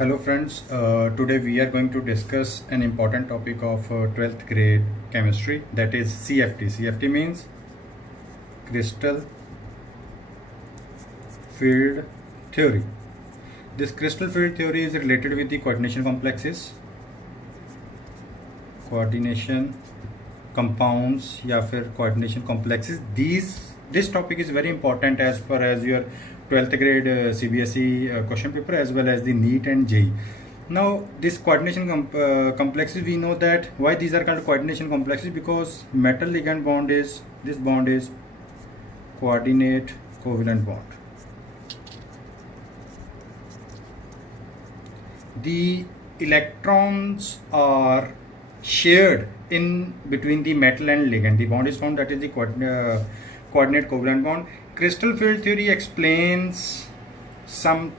Hello friends, today we are going to discuss an important topic of 12th grade chemistry, that is CFT. CFT means crystal field theory. This crystal field theory is related with the coordination complexes, coordination compounds या फिर coordination complexes. This topic is very important as far as your 12th grade CBSE question paper as well as the NEET and JEE. Now this coordination complexes, we know that why these are called coordination complexes, because metal ligand bond is, this bond is coordinate covalent bond. The electrons are shared in between the metal and ligand. The bond is formed, that is the coordinate covalent bond. Crystal field theory explains some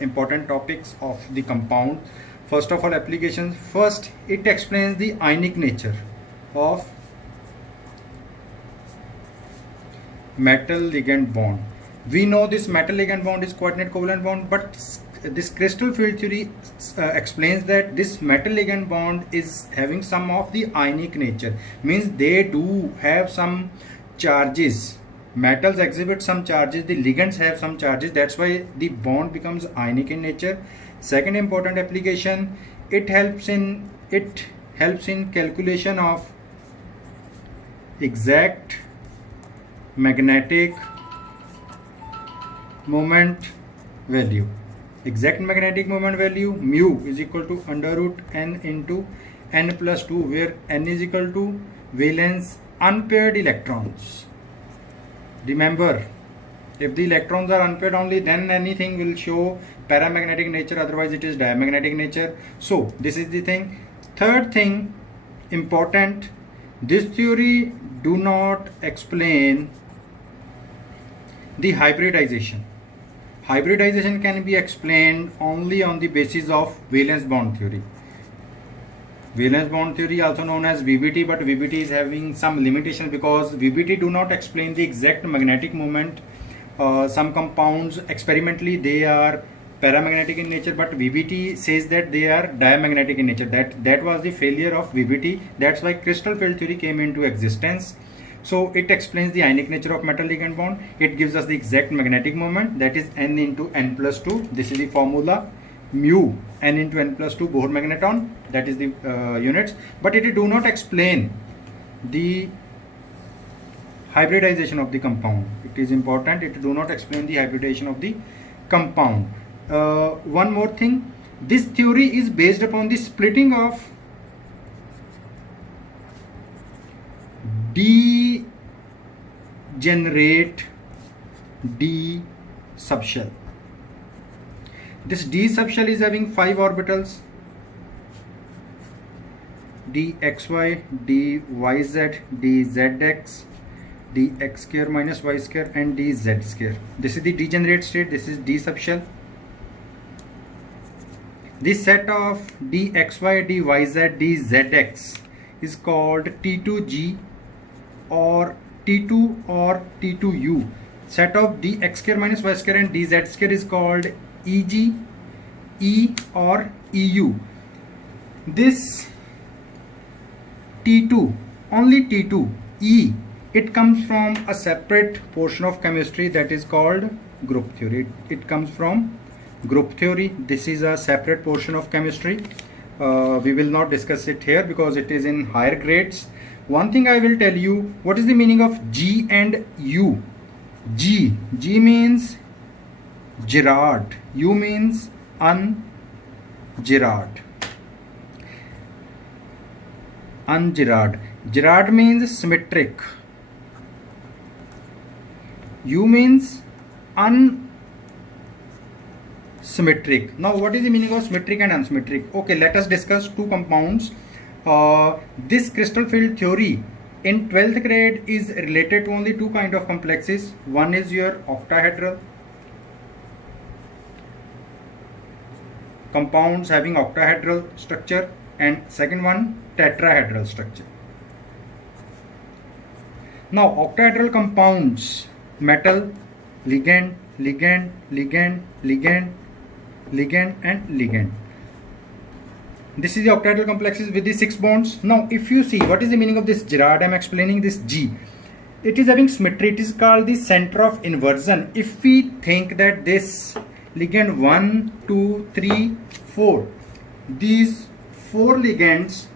important topics of the compound. First of all, applications. First, it explains the ionic nature of metal ligand bond. We know this metal ligand bond is coordinate covalent bond, but this crystal field theory explains that this metal ligand bond is having some of the ionic nature, means they do have some charges. Metals exhibit some charges, the ligands have some charges, that's why the bond becomes ionic in nature. Second important application, it helps in calculation of exact magnetic moment value. Exact magnetic moment value, mu is equal to under root n into n plus 2, where n is equal to valence unpaired electrons. Remember, if the electrons are unpaired only, then anything will show paramagnetic nature, otherwise it is diamagnetic nature. So this is the thing. Third thing important, this theory do not explain the hybridization. Hybridization can be explained only on the basis of valence bond theory. Valence bond theory, also known as VBT, but VBT is having some limitations because VBT do not explain the exact magnetic moment. Some compounds experimentally they are paramagnetic in nature, but VBT says that they are diamagnetic in nature. That was the failure of VBT. That's why crystal field theory came into existence. So it explains the ionic nature of metal ligand bond. It gives us the exact magnetic moment, that is n into n plus 2. This is the formula. Mu n into n plus 2 Bohr magneton, that is the units, but it do not explain the hybridization of the compound. It is important, it do not explain the hybridization of the compound. One more thing, this theory is based upon the splitting of degenerate d subshell. This d subshell is having 5 orbitals, dxy, dyz, dzx, dx square minus y square, and dz square. This is the degenerate state, this is d subshell. This set of dxy, dyz, dzx is called T2G or T2 or T2U. Set of dx square minus y square and dz square is called EG, E or EU. This T2, only T2, E, it comes from a separate portion of chemistry that is called group theory. It comes from group theory. This is a separate portion of chemistry. We will not discuss it here because it is in higher grades. One thing I will tell you, what is the meaning of G and U? G means Girard, U means un-Girard. Un-Girard. Girard means symmetric. U means unsymmetric. Now what is the meaning of symmetric and unsymmetric? Okay, let us discuss two compounds. This crystal field theory in 12th grade is related to only two kind of complexes. One is your octahedral, compounds having octahedral structure, and second one tetrahedral structure. Now octahedral compounds, metal, ligand, ligand, ligand, ligand, ligand and ligand. This is the octahedral complexes with the 6 bonds. Now if you see what is the meaning of this Girard, I am explaining this G. It is having symmetry. It is called the center of inversion. If we think that this ligand 1, 2, 3, 4, these 4 ligands,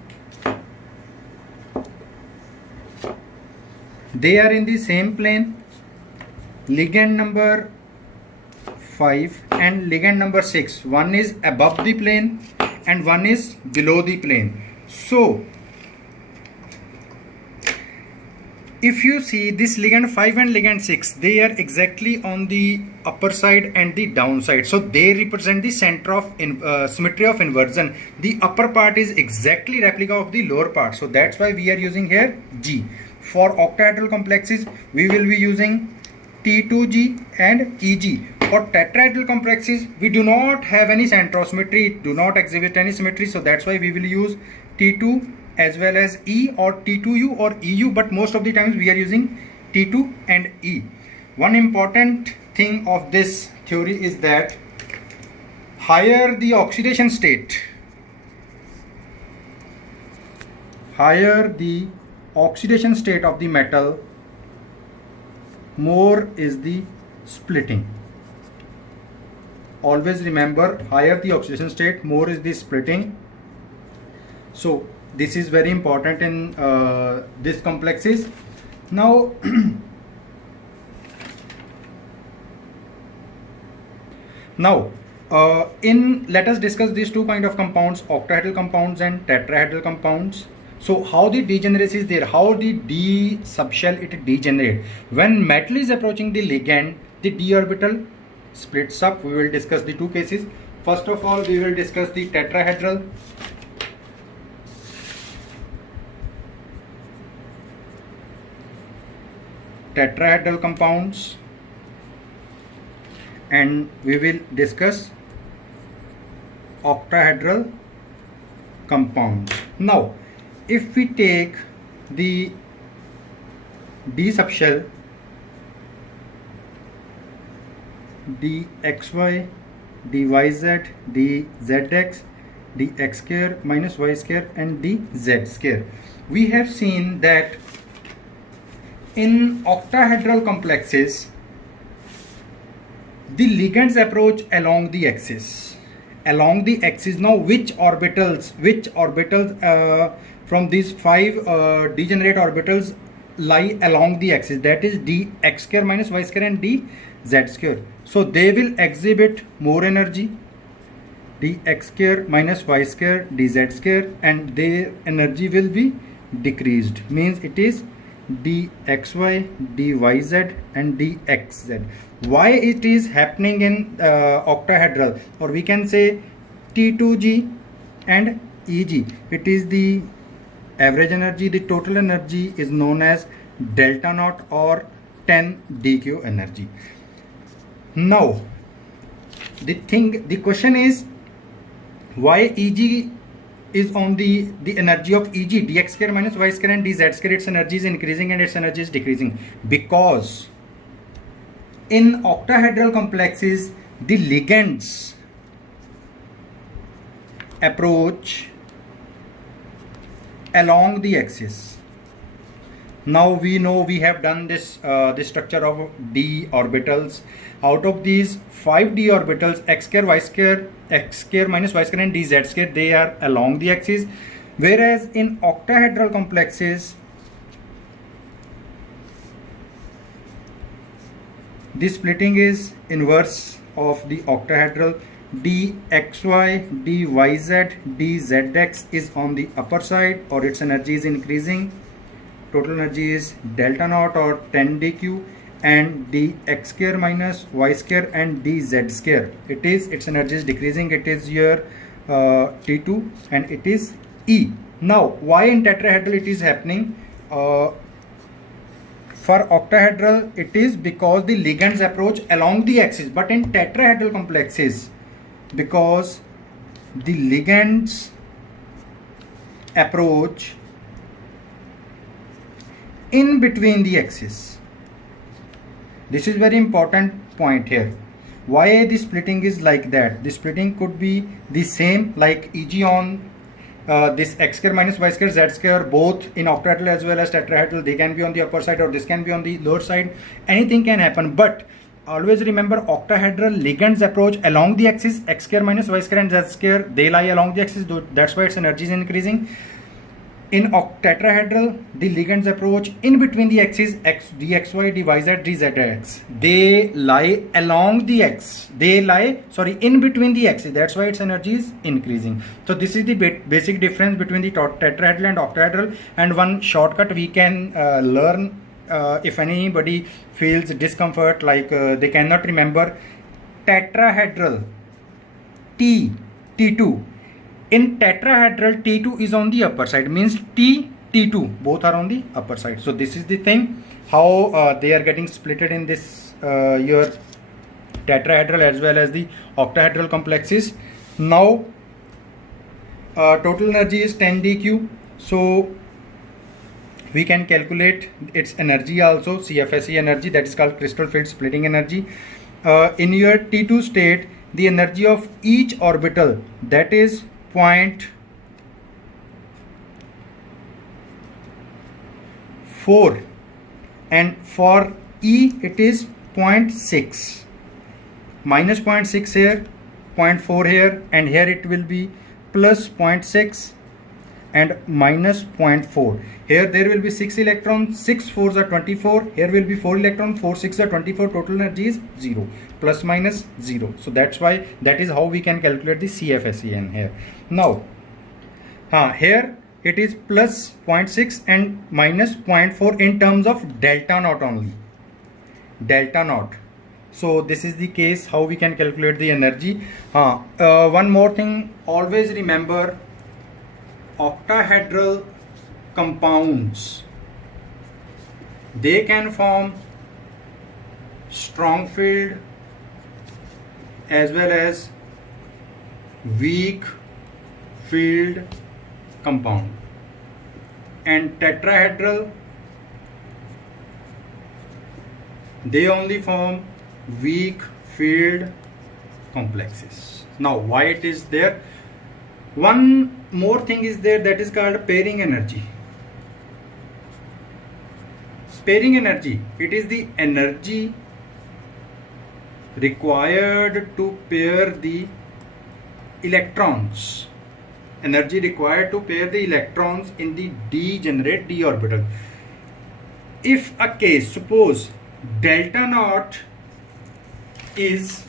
they are in the same plane. Ligand number 5 and ligand number 6, one is above the plane and one is below the plane. So if you see this ligand 5 and ligand 6, they are exactly on the upper side and the downside. So they represent the center of symmetry of inversion. The upper part is exactly replica of the lower part. So that's why we are using here G. For octahedral complexes, we will be using T2G and EG. For tetrahedral complexes, we do not have any center of symmetry, do not exhibit any symmetry. So that's why we will use T2 as well as E or T2U or EU, but most of the times we are using T2 and E. One important thing of this theory is that higher the oxidation state, of the metal, more is the splitting. Always remember, higher the oxidation state, more is the splitting. So this is very important in these complexes. Now let us discuss these two kind of compounds, octahedral compounds and tetrahedral compounds. So how the degeneracy is there, how the d subshell it degenerate. When metal is approaching the ligand, the d orbital splits up. We will discuss the two cases. First of all, we will discuss the tetrahedral. Compounds, and we will discuss octahedral compounds. Now if we take the d subshell, dxy, dyz, dzx, dx square minus y square and dz square, we have seen that in octahedral complexes, the ligands approach along the axis. Now which orbitals from these 5 degenerate orbitals lie along the axis, that is dx square minus y square and dz square. So they will exhibit more energy, dx square minus y square dz square, and their energy will be decreased, means it is dxy, dyz and dxz. Why it is happening in octahedral, or we can say T2G and EG? It is the average energy, the total energy is known as delta naught or 10 dq energy. Now the question is, why EG is on the energy of EG, dx square minus y square and dz square, its energy is increasing and its energy is decreasing? Because in octahedral complexes, the ligands approach along the axis. Now we know, we have done this structure of d orbitals. Out of these 5 d orbitals, x square minus y square and dz square, they are along the axis, whereas in octahedral complexes, the splitting is inverse of the octahedral. dxy, dyz, dzx is on the upper side, or its energy is increasing. Total energy is delta naught or 10 dq, and dx square minus y square and dz square, its energy is decreasing. It is your T2 and it is E. Now why in tetrahedral it is happening? For octahedral it is because the ligands approach along the axis, but in tetrahedral complexes, because the ligands approach in between the axis. This is very important point here. Why the splitting is like that? The splitting could be the same, like e.g. on this x square minus y square z square, both in octahedral as well as tetrahedral, they can be on the upper side or this can be on the lower side. Anything can happen, but always remember octahedral ligands approach along the axis, x square minus y square and z square, they lie along the axis, that's why its energy is increasing. In tetrahedral, the ligands approach in between the axis x, dxy, dyz, dzx. They lie along the x. They lie, sorry, in between the axis. That's why its energy is increasing. So this is the basic difference between the tetrahedral and octahedral. And one shortcut we can learn if anybody feels discomfort, like they cannot remember tetrahedral T2. In tetrahedral, T2 is on the upper side, means T2 both are on the upper side. So this is the thing, how they are getting splitted in this your tetrahedral as well as the octahedral complexes. Now total energy is 10 dQ, so we can calculate its energy also, CFSE energy, that is called crystal field splitting energy. In your T2 state, the energy of each orbital, that is 0.4, and for E it is 0.6, minus 0.6 here, 0.4 here, and here it will be plus 0.6 and minus 0.4. Here there will be 6 electrons, 6 4s are 24, here will be 4 electrons, 4 6 are 24, total energy is 0, plus minus 0. So that's why, that is how we can calculate the CFSEN here. Now here it is plus 0.6 and minus 0.4 in terms of delta naught only, delta naught. So this is the case how we can calculate the energy. One more thing, always remember octahedral compounds, they can form strong field as well as weak field compound, and tetrahedral, they only form weak field complexes. Now why it is there? One more thing is there, that is called pairing energy. Pairing energy, it is the energy required to pair the electrons, energy required to pair the electrons in the degenerate d orbital. If a case, suppose delta naught is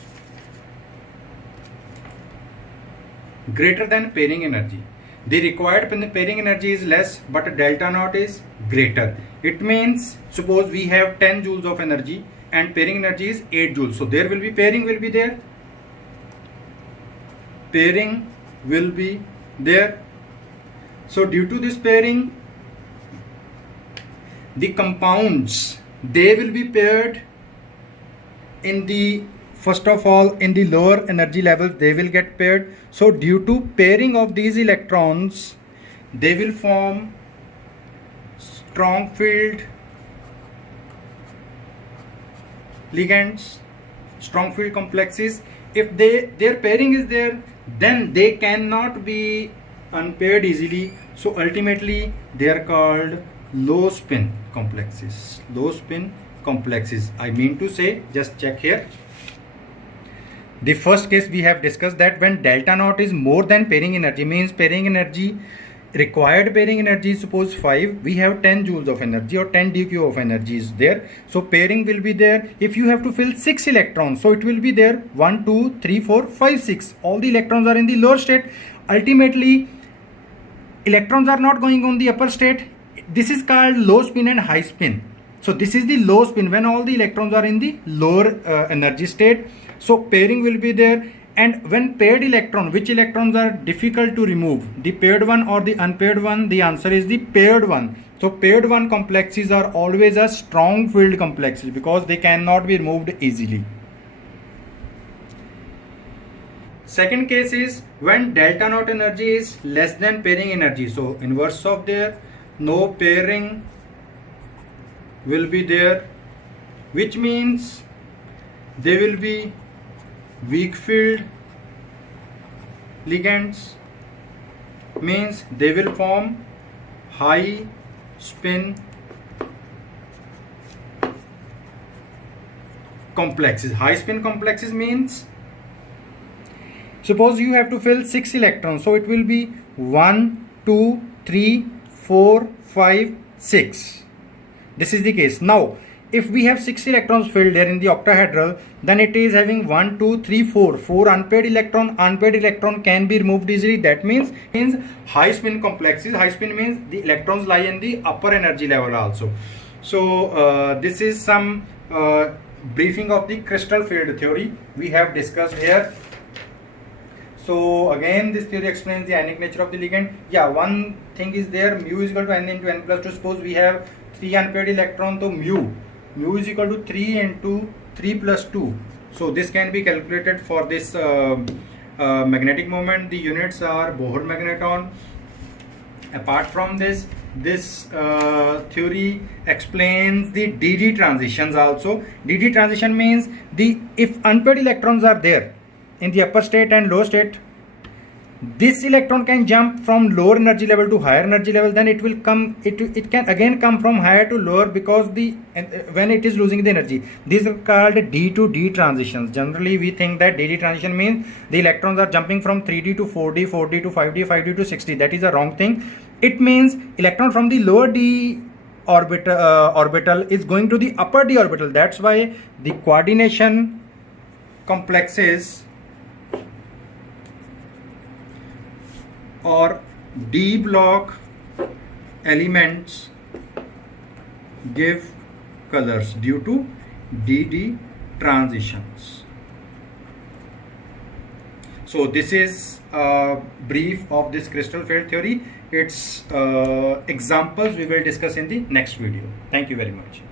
greater than pairing energy, the required pairing energy is less but delta naught is greater. It means, suppose we have 10 joules of energy and pairing energy is 8 joules, so there will be pairing will be there, pairing will be there. So due to this pairing, the compounds, they will be paired in the, first of all, in the lower energy levels they will get paired. So due to pairing of these electrons, they will form strong field ligands, strong field complexes. If their pairing is there, then they cannot be unpaired easily. So ultimately they are called low spin complexes. Low spin complexes, I mean to say, just check here. The first case we have discussed that when delta naught is more than pairing energy, means pairing energy, required pairing energy, suppose 5, we have 10 joules of energy or 10 dq of energy is there. So pairing will be there. If you have to fill 6 electrons, so it will be there 1 2 3 4 5 6, all the electrons are in the lower state. Ultimately electrons are not going on the upper state. This is called low spin and high spin. So this is the low spin, when all the electrons are in the lower energy state. So pairing will be there. And when paired electron, which electrons are difficult to remove, the paired one or the unpaired one? The answer is the paired one. So paired one complexes are always a strong field complexes because they cannot be removed easily. Second case is when delta naught energy is less than pairing energy. So inverse of there, no pairing will be there, which means they will be weak field ligands means they will form high spin complexes. High spin complexes means, suppose you have to fill 6 electrons, so it will be 1 2 3 4 5 6. This is the case. Now if we have 6 electrons filled there in the octahedral, then it is having 1 2 3 4 unpaired electron. Unpaired electron can be removed easily. That means high spin complexes. High spin means the electrons lie in the upper energy level also. So this is some briefing of the crystal field theory we have discussed here. So again, this theory explains the ionic nature of the ligand. Yeah, one thing is there, mu is equal to n into n plus 2. Suppose we have 3 unpaired electron, so mu is equal to 3 into 3 plus 2. So this can be calculated for this magnetic moment. The units are Bohr magneton. Apart from this theory explains the DD transitions also. DD transition means if unpaired electrons are there in the upper state and low state, this electron can jump from lower energy level to higher energy level. Then it will come, it can again come from higher to lower, because when it is losing the energy. These are called D to D transitions. Generally we think that DD transition means the electrons are jumping from 3D to 4D, 4D to 5D, 5D to 6D. That is a wrong thing. It means electron from the lower D orbital is going to the upper D orbital. That's why the coordination complexes or D block elements give colors due to DD transitions. So this is a brief of this crystal field theory. Its examples we will discuss in the next video. Thank you very much.